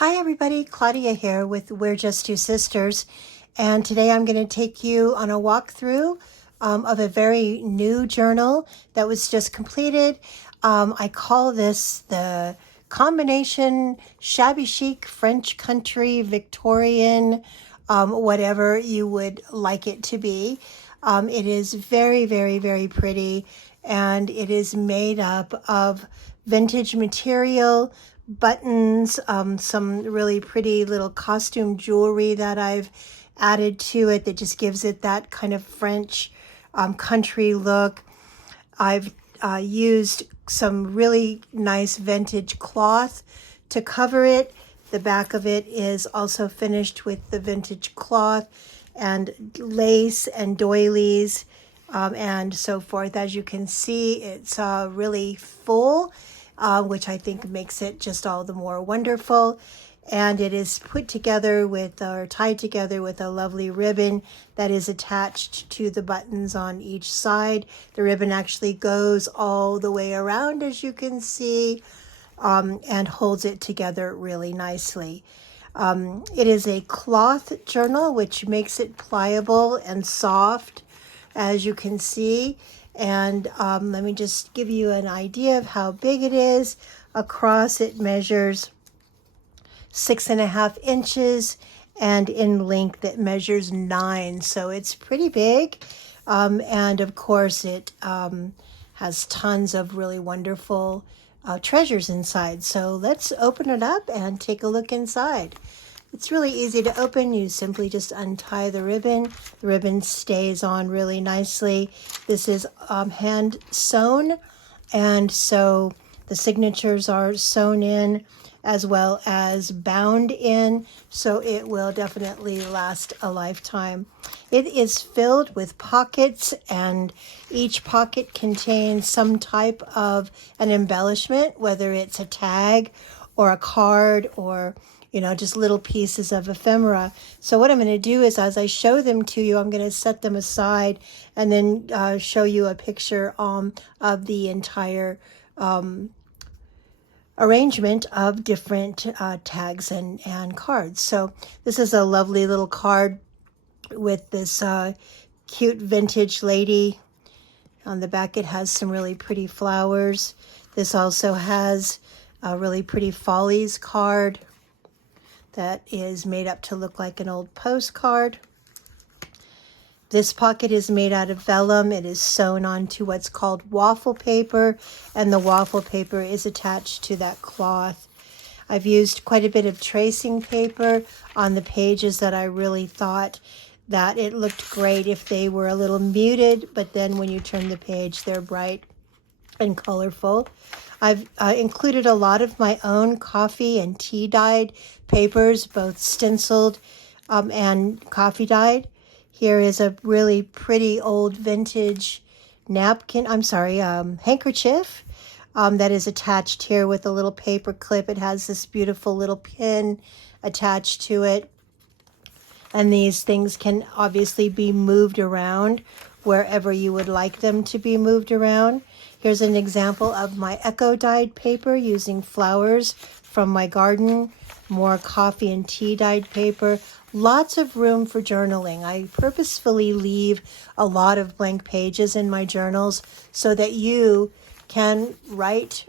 Hi everybody, Claudia here with We're Just Two Sisters, and today I'm going to take you on a walkthrough of a very new journal that was just completed. I call this the combination Shabby Chic French Country Victorian, whatever you would like it to be. It is very, very, very pretty, and it is made up of vintage material, buttons, some really pretty little costume jewelry that I've added to it that just gives it that kind of French country look. I've used some really nice vintage cloth to cover it. The back of it is also finished with the vintage cloth and lace and doilies and so forth. As you can see, it's really full, which I think makes it just all the more wonderful. And it is put together with, or tied together with, a lovely ribbon that is attached to the buttons on each side. The ribbon actually goes all the way around, as you can see, and holds it together really nicely. It is a cloth journal, which makes it pliable and soft, as you can see. And let me just give you an idea of how big it is. Across, it measures 6.5 inches, and in length it measures 9, so it's pretty big. And of course it has tons of really wonderful treasures inside. So let's open it up and take a look inside. It's really easy to open. You simply just untie the ribbon. The ribbon stays on really nicely. This is hand sewn, and so the signatures are sewn in as well as bound in, so it will definitely last a lifetime. It is filled with pockets, and each pocket contains some type of an embellishment, whether it's a tag or a card or just little pieces of ephemera. So what I'm going to do is, as I show them to you, I'm going to set them aside and then show you a picture of the entire arrangement of different tags and cards. So this is a lovely little card with this cute vintage lady. On the back it has some really pretty flowers. This also has a really pretty Follies card that is made up to look like an old postcard. This pocket is made out of vellum. It is sewn onto what's called waffle paper, and the waffle paper is attached to that cloth. I've used quite a bit of tracing paper on the pages that I really thought that it looked great if they were a little muted, but then when you turn the page, they're bright and colorful. I've included a lot of my own coffee and tea dyed papers, both stenciled and coffee dyed. Here is a really pretty old vintage handkerchief that is attached here with a little paper clip. It has this beautiful little pin attached to it. And these things can obviously be moved around wherever you would like them to be moved around. Here's an example of my echo dyed paper using flowers from my garden, more coffee and tea dyed paper. Lots of room for journaling. I purposefully leave a lot of blank pages in my journals so that you can write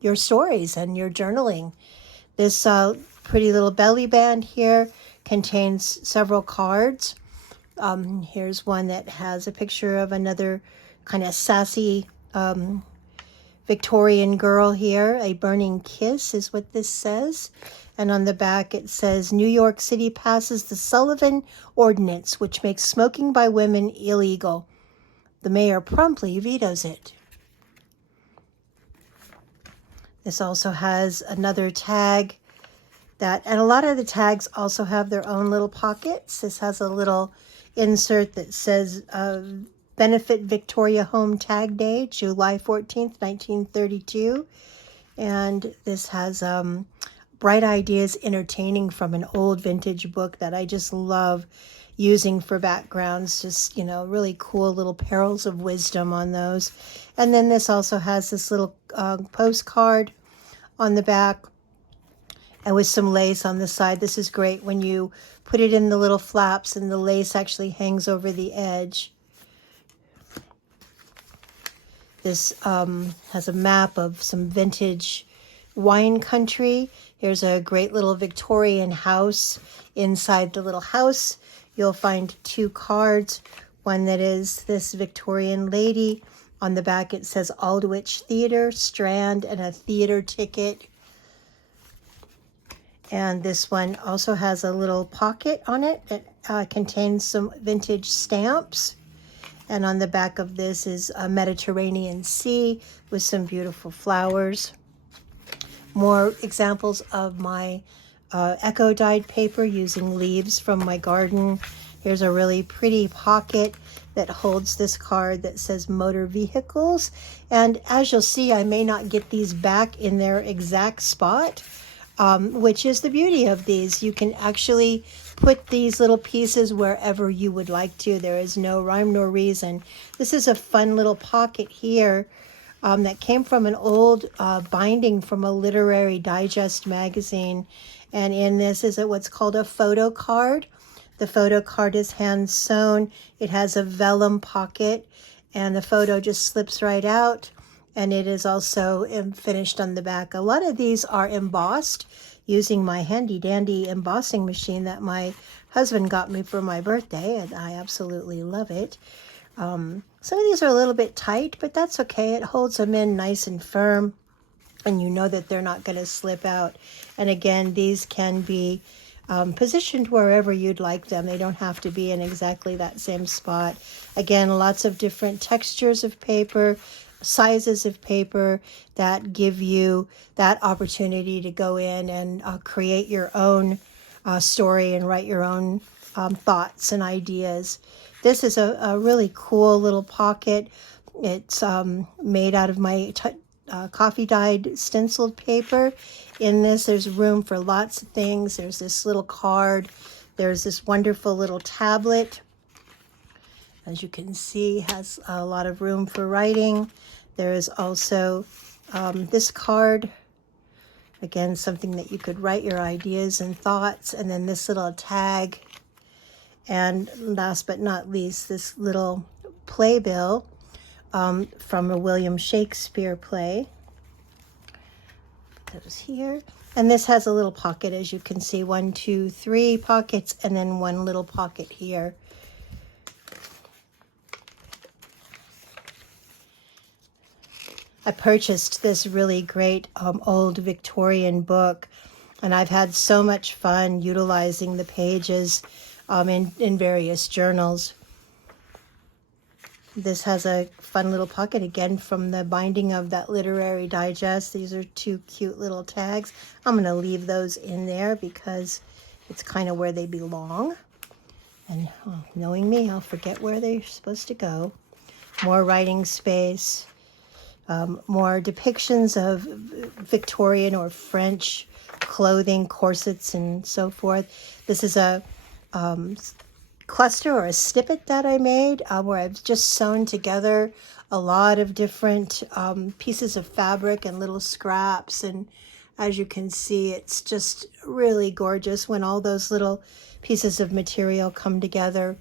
your stories and your journaling. This pretty little belly band here contains several cards. Here's one that has a picture of another kind of sassy Victorian girl here. A burning kiss is what this says. And on the back it says, New York City passes the Sullivan Ordinance, which makes smoking by women illegal. The mayor promptly vetoes it. This also has another tag and a lot of the tags also have their own little pockets. This has a little insert that says Benefit Victoria Home Tag Day, July 14th, 1932. And this has Bright Ideas Entertaining from an old vintage book that I just love using for backgrounds. Just, really cool little pearls of wisdom on those. And then this also has this little postcard on the back. and with some lace on the side. This is great when you put it in the little flaps and the lace actually hangs over the edge. This has a map of some vintage wine country. Here's a great little Victorian house. Inside the little house, you'll find two cards. One that is this Victorian lady. On the back, it says Aldwych Theatre, Strand, and a theater ticket. And this one also has a little pocket on it that contains some vintage stamps. And on the back of this is a Mediterranean Sea with some beautiful flowers. More examples of my eco dyed paper using leaves from my garden. Here's a really pretty pocket that holds this card that says motor vehicles. And as you'll see, I may not get these back in their exact spot, which is the beauty of these. You can actually put these little pieces wherever you would like to. There is no rhyme nor reason. This is a fun little pocket here that came from an old binding from a literary digest magazine. And in this is what's called a photo card. The photo card is hand sewn. It has a vellum pocket and the photo just slips right out. And it is also finished on the back. A lot of these are embossed using my handy dandy embossing machine that my husband got me for my birthday, and I absolutely love it. Some of these are a little bit tight, but that's okay. It holds them in nice and firm, and you know that they're not going to slip out. And again, these can be positioned wherever you'd like them. They don't have to be in exactly that same spot. Again, lots of different textures of paper, sizes of paper that give you that opportunity to go in and create your own story and write your own thoughts and ideas. This is a really cool little pocket. It's made out of my coffee dyed stenciled paper. In this, there's room for lots of things. There's this little card. There's this wonderful little tablet. As you can see, has a lot of room for writing. There is also this card. Again, something that you could write your ideas and thoughts. And then this little tag. And last but not least, this little playbill from a William Shakespeare play. That was here. And this has a little pocket, as you can see. 1, 2, 3 pockets, and then one little pocket here. I purchased this really great old Victorian book, and I've had so much fun utilizing the pages in various journals. This has a fun little pocket, again, from the binding of that literary digest. These are 2 cute little tags. I'm going to leave those in there because it's kind of where they belong. And knowing me, I'll forget where they're supposed to go. More writing space. More depictions of Victorian or French clothing, corsets, and so forth. This is a cluster or a snippet that I made where I've just sewn together a lot of different pieces of fabric and little scraps. And as you can see, it's just really gorgeous when all those little pieces of material come together.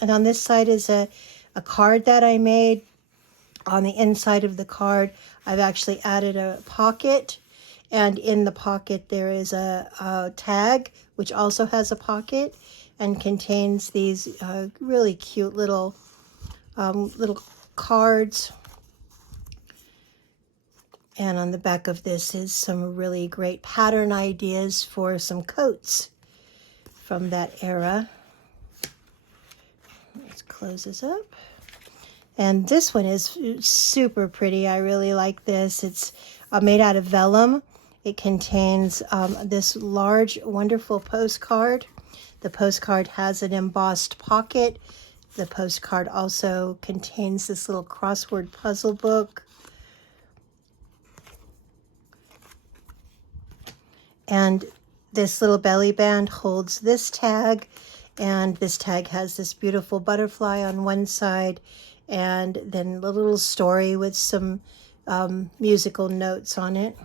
And on this side is a card that I made. On the inside of the card, I've actually added a pocket, and in the pocket there is a tag, which also has a pocket and contains these really cute little cards. And on the back of this is some really great pattern ideas for some coats from that era. Let's close this up. And this one is super pretty. I really like this. It's made out of vellum. It contains this large, wonderful postcard. The postcard has an embossed pocket. The postcard also contains this little crossword puzzle book. And this little belly band holds this tag. And this tag has this beautiful butterfly on one side, and then a little story with some musical notes on it.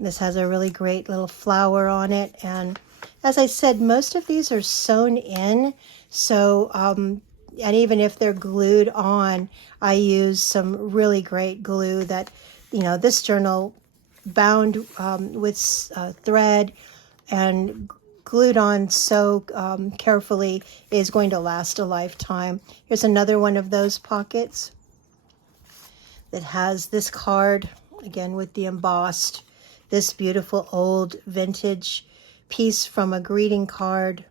This has a really great little flower on it. And as I said, most of these are sewn in. So, and even if they're glued on, I use some really great glue that, this journal bound with thread and glued on so carefully is going to last a lifetime. Here's another one of those pockets that has this card, again with the embossed, this beautiful old vintage piece from a greeting card.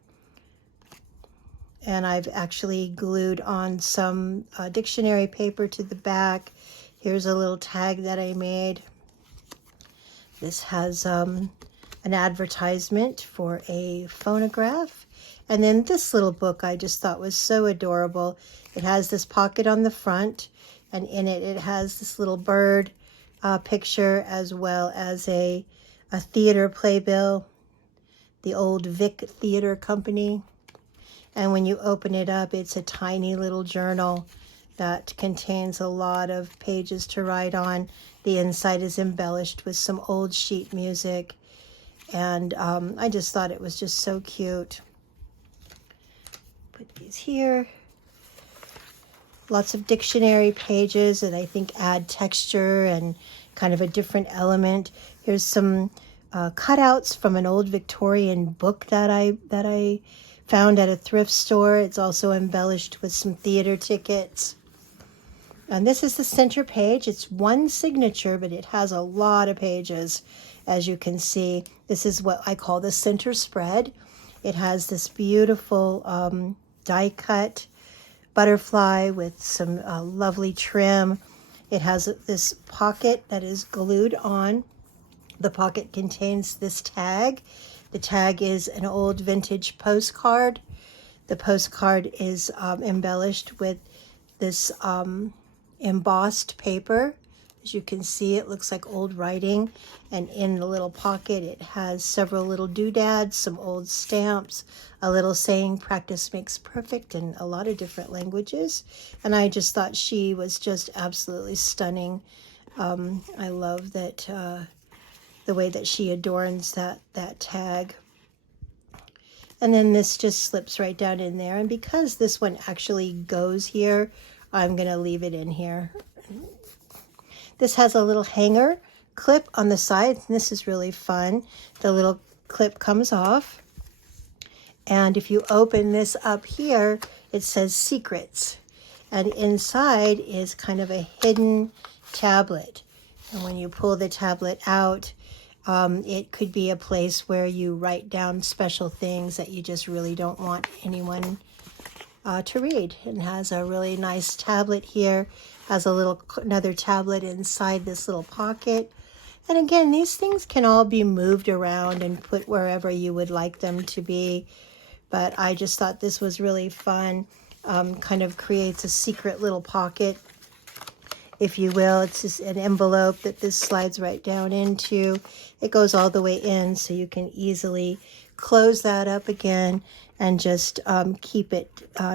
And I've actually glued on some dictionary paper to the back. Here's a little tag that I made. This has an advertisement for a phonograph. And then this little book I just thought was so adorable. It has this pocket on the front, and in it, it has this little bird picture, as well as a theater playbill, the old Vic Theater Company. And when you open it up, it's a tiny little journal that contains a lot of pages to write on. The inside is embellished with some old sheet music. And I just thought it was just so cute. Put these here. Lots of dictionary pages that I think add texture and kind of a different element. Here's some cutouts from an old Victorian book that I found at a thrift store. It's also embellished with some theater tickets. And this is the center page. It's one signature, but it has a lot of pages, as you can see. This is what I call the center spread. It has this beautiful die-cut butterfly with some lovely trim. It has this pocket that is glued on. The pocket contains this tag. The tag is an old vintage postcard. The postcard is embellished with this embossed paper. As you can see, it looks like old writing. And in the little pocket, it has several little doodads, some old stamps, a little saying, "Practice makes perfect," in a lot of different languages. And I just thought she was just absolutely stunning. I love that the way that she adorns that tag. And then this just slips right down in there. And because this one actually goes here, I'm going to leave it in here. This has a little hanger clip on the side. And this is really fun. The little clip comes off. And if you open this up here, it says secrets. And inside is kind of a hidden tablet. And when you pull the tablet out, it could be a place where you write down special things that you just really don't want anyone to read. It has a really nice tablet here, has another tablet inside this little pocket. And again, these things can all be moved around and put wherever you would like them to be. But I just thought this was really fun. Kind of creates a secret little pocket, if you will. It's just an envelope that this slides right down into. It goes all the way in, so you can easily close that up again and just keep it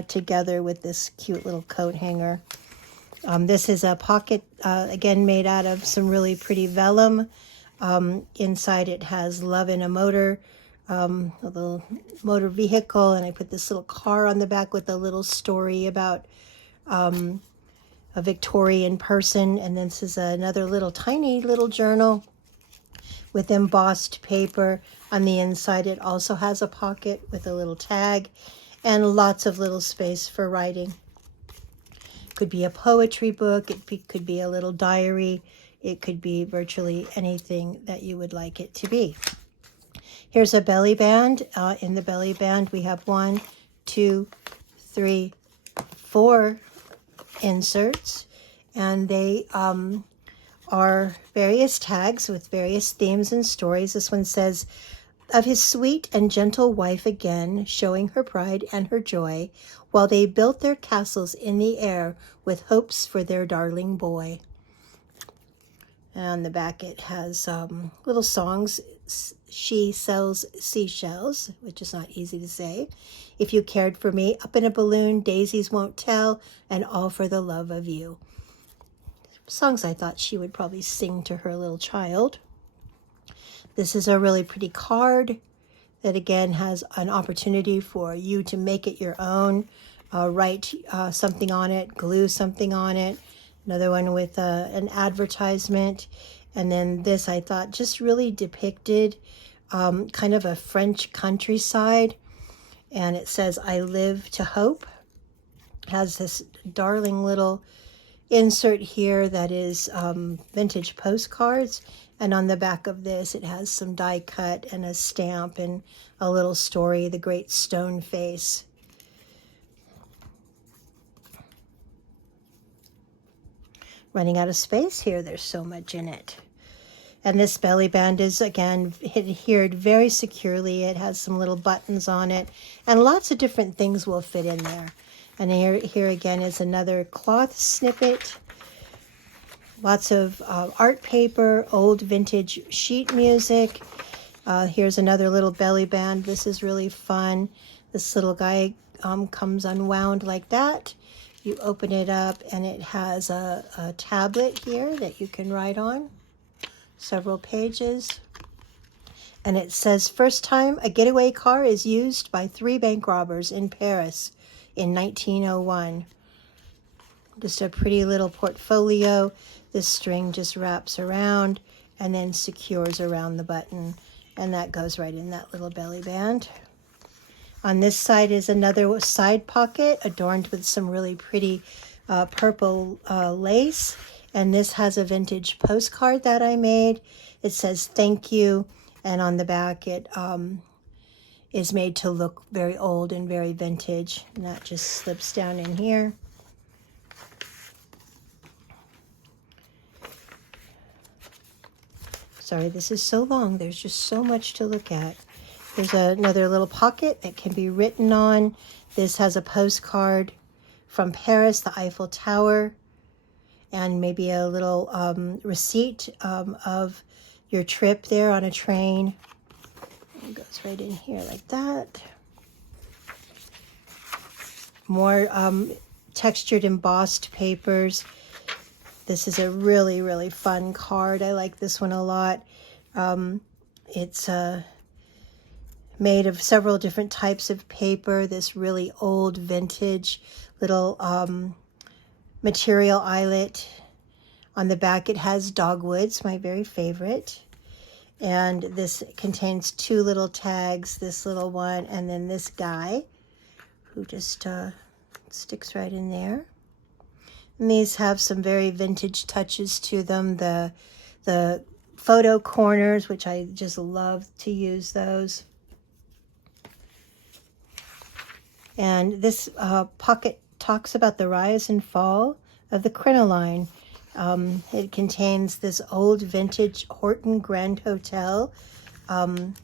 together with this cute little coat hanger. This is a pocket, again, made out of some really pretty vellum. Inside it has love in a motor, a little motor vehicle, and I put this little car on the back with a little story about a Victorian person. And then this is another little tiny little journal with embossed paper. On the inside, it also has a pocket with a little tag and lots of little space for writing. Could be a poetry book. It could be a little diary. It could be virtually anything that you would like it to be. Here's a belly band. In the belly band, we have 1, 2, 3, 4 inserts, and they are various tags with various themes and stories. This one says, "Of his sweet and gentle wife again, showing her pride and her joy, while they built their castles in the air with hopes for their darling boy." And on the back it has little songs. "She sells seashells," which is not easy to say. "If you cared for me, up in a balloon, daisies won't tell, and all for the love of you." Songs I thought she would probably sing to her little child. This is a really pretty card that again has an opportunity for you to make it your own. Write something on it, glue something on it. Another one with an advertisement. And then this I thought just really depicted kind of a French countryside. And it says, I live to hope. It has this darling little insert here that is vintage postcards. And on the back of this, it has some die cut and a stamp and a little story, The Great Stone Face. Running out of space here. There's so much in it. And this belly band is, again, adhered very securely. It has some little buttons on it. And lots of different things will fit in there. And here again is another cloth snippet. Lots of art paper, old vintage sheet music. Here's another little belly band. This is really fun. This little guy comes unwound like that. You open it up and it has a tablet here that you can write on. Several pages. And it says, first time a getaway car is used by 3 bank robbers in Paris in 1901. Just a pretty little portfolio. This string just wraps around and then secures around the button. And that goes right in that little belly band. On this side is another side pocket adorned with some really pretty purple lace. And this has a vintage postcard that I made. It says, thank you. And on the back, it is made to look very old and very vintage. And that just slips down in here. Sorry, this is so long. There's just so much to look at. There's another little pocket that can be written on. This has a postcard from Paris, the Eiffel Tower, and maybe a little receipt of your trip there on a train. It goes right in here like that. More textured embossed papers. This is a really, really fun card. I like this one a lot. It's made of several different types of paper. This really old vintage little material eyelet. On the back it has dogwoods, my very favorite. And this contains 2 little tags, this little one and then this guy who just sticks right in there. And these have some very vintage touches to them. The photo corners, which I just love to use those. And this pocket talks about the rise and fall of the crinoline. It contains this old vintage Horton Grand Hotel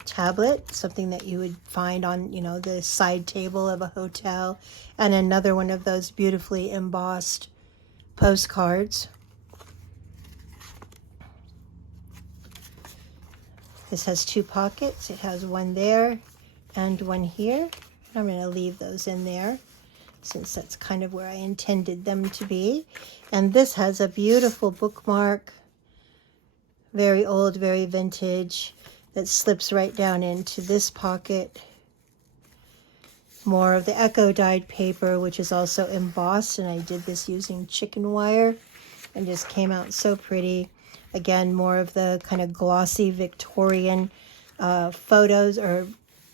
tablet, something that you would find on, the side table of a hotel, and another one of those beautifully embossed postcards. This has 2 pockets. It has one there and one here. I'm going to leave those in there since that's kind of where I intended them to be. And this has a beautiful bookmark, very old, very vintage, that slips right down into this pocket. More of the echo dyed paper, which is also embossed, and I did this using chicken wire and just came out so pretty. Again, more of the kind of glossy Victorian photos or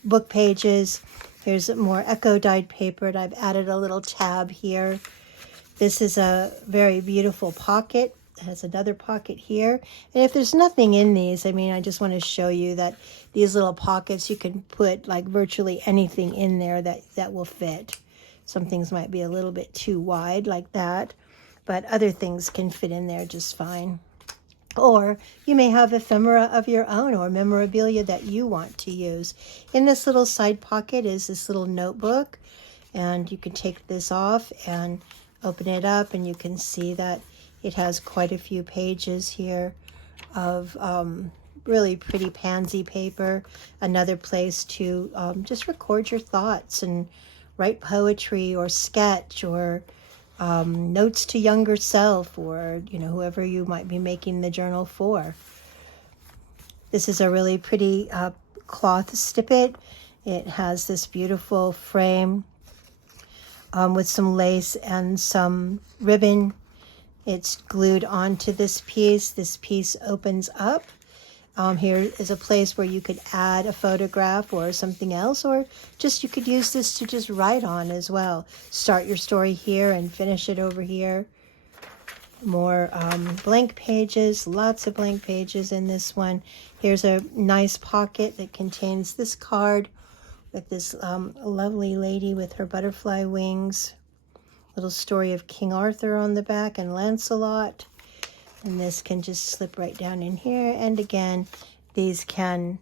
book pages. Here's more echo dyed paper, and I've added a little tab here. This is a very beautiful pocket. It has another pocket here. And if there's nothing in these, I just want to show you that these little pockets, you can put like virtually anything in there that will fit. Some things might be a little bit too wide like that, but other things can fit in there just fine. Or you may have ephemera of your own or memorabilia that you want to use. In this little side pocket is this little notebook, and you can take this off and open it up, and you can see that it has quite a few pages here of really pretty pansy paper. Another place to just record your thoughts and write poetry or sketch or notes to younger self, or whoever you might be making the journal for. This is a really pretty cloth snippet. It has this beautiful frame with some lace and some ribbon. It's glued onto this piece. This piece opens up. Here is a place where you could add a photograph or something else, or just you could use this to just write on as well. Start your story here and finish it over here. More blank pages, lots of blank pages in this one. Here's a nice pocket that contains this card with this lovely lady with her butterfly wings. Little story of King Arthur on the back and Lancelot. And this can just slip right down in here. And again, these can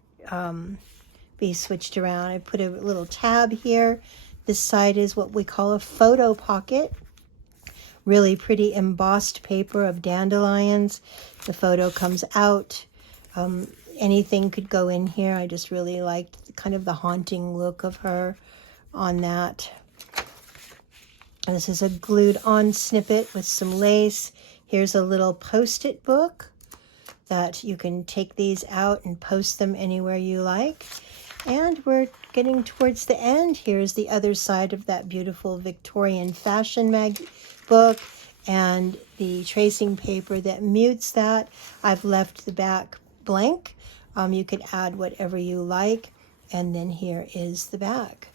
be switched around. I put a little tab here. This side is what we call a photo pocket. Really pretty embossed paper of dandelions. The photo comes out. Anything could go in here. I just really liked kind of the haunting look of her on that. And this is a glued on snippet with some lace. Here's a little post-it book that you can take these out and post them anywhere you like. And we're getting towards the end. Here's the other side of that beautiful Victorian fashion book and the tracing paper that mutes that. I've left the back blank. You could add whatever you like. And then here is the back.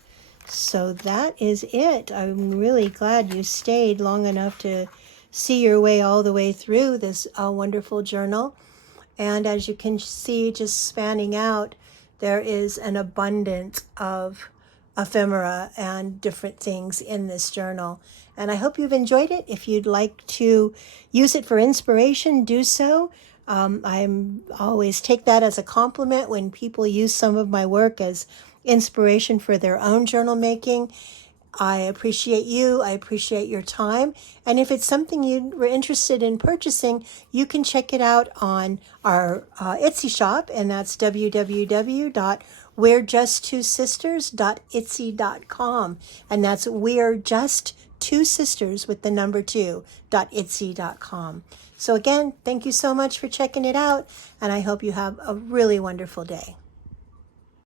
So that is it. I'm really glad you stayed long enough to see your way all the way through this wonderful journal. And as you can see, just spanning out, there is an abundance of ephemera and different things in this journal. And I hope you've enjoyed it. If you'd like to use it for inspiration, do so. I'm always take that as a compliment when people use some of my work as inspiration for their own journal making. I appreciate you. I appreciate your time. And if it's something you were interested in purchasing, you can check it out on our Etsy shop, and that's www.we'rejusttwosisters.etsy.com. And that's We're Just Two Sisters with the number 2.etsy.com. So again, thank you so much for checking it out, and I hope you have a really wonderful day.